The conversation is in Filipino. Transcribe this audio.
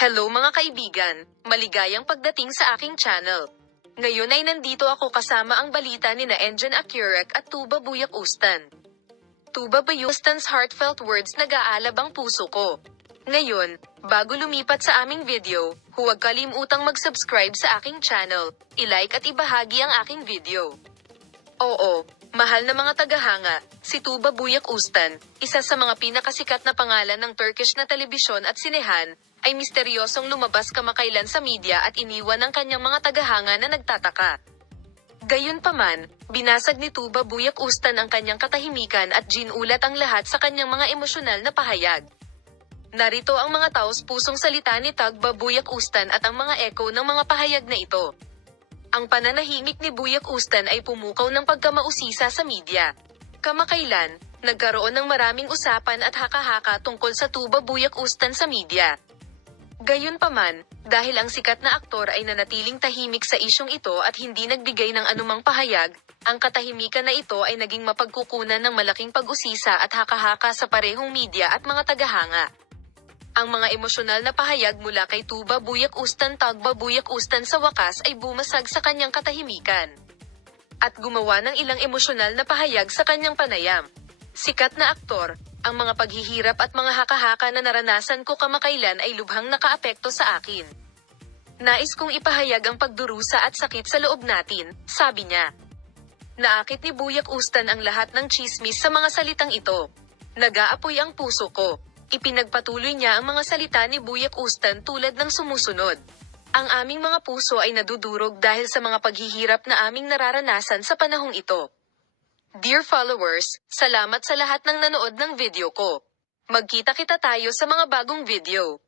Hello mga kaibigan, maligayang pagdating sa aking channel. Ngayon ay nandito ako kasama ang balita ni na Engin Akyurek at Tuba Buyak Ustan. Tuba Buyak Ustan's heartfelt words nag-aalab ang puso ko. Ngayon, bago lumipat sa aming video, huwag kalimutang mag-subscribe sa aking channel, i-like at ibahagi ang aking video. Oo, mahal na mga tagahanga, si Tuba Buyak Ustan, isa sa mga pinakasikat na pangalan ng Turkish na telebisyon at sinehan, ay misteryosong lumabas kamakailan sa media at iniwan ng kanyang mga tagahanga na nagtataka. Gayunpaman, binasag ni Tuba Buyak Ustan ang kanyang katahimikan at ginulat ang lahat sa kanyang mga emosyonal na pahayag. Narito ang mga taos-pusong salita ni Tuba Buyak Ustan at ang mga echo ng mga pahayag na ito. Ang pananahimik ni Buyak Ustan ay pumukaw ng pagkamausisa sa media. Kamakailan, nagkaroon ng maraming usapan at haka-haka tungkol sa Tuba Buyak Ustan sa media. Gayunpaman, dahil ang sikat na aktor ay nanatiling tahimik sa isyong ito at hindi nagbigay ng anumang pahayag, ang katahimikan na ito ay naging mapagkukunan ng malaking pag-usisa at haka-haka sa parehong media at mga tagahanga. Ang mga emosyonal na pahayag mula kay Tuba Buyak Ustan Tuba Buyak Ustan sa wakas ay bumasag sa kanyang katahimikan. At gumawa ng ilang emosyonal na pahayag sa kanyang panayam. Sikat na aktor, ang mga paghihirap at mga haka-haka na naranasan ko kamakailan ay lubhang nakaapekto sa akin. Nais kong ipahayag ang pagdurusa at sakit sa loob natin, sabi niya. Naakit ni Buyak Ustan ang lahat ng chismis sa mga salitang ito. Nag-aapoy ang puso ko. Ipinagpatuloy niya ang mga salita ni Buyak Ustan tulad ng sumusunod. Ang aming mga puso ay nadudurog dahil sa mga paghihirap na aming nararanasan sa panahong ito. Dear followers, salamat sa lahat ng nanood ng video ko. Magkita-kita tayo sa mga bagong video.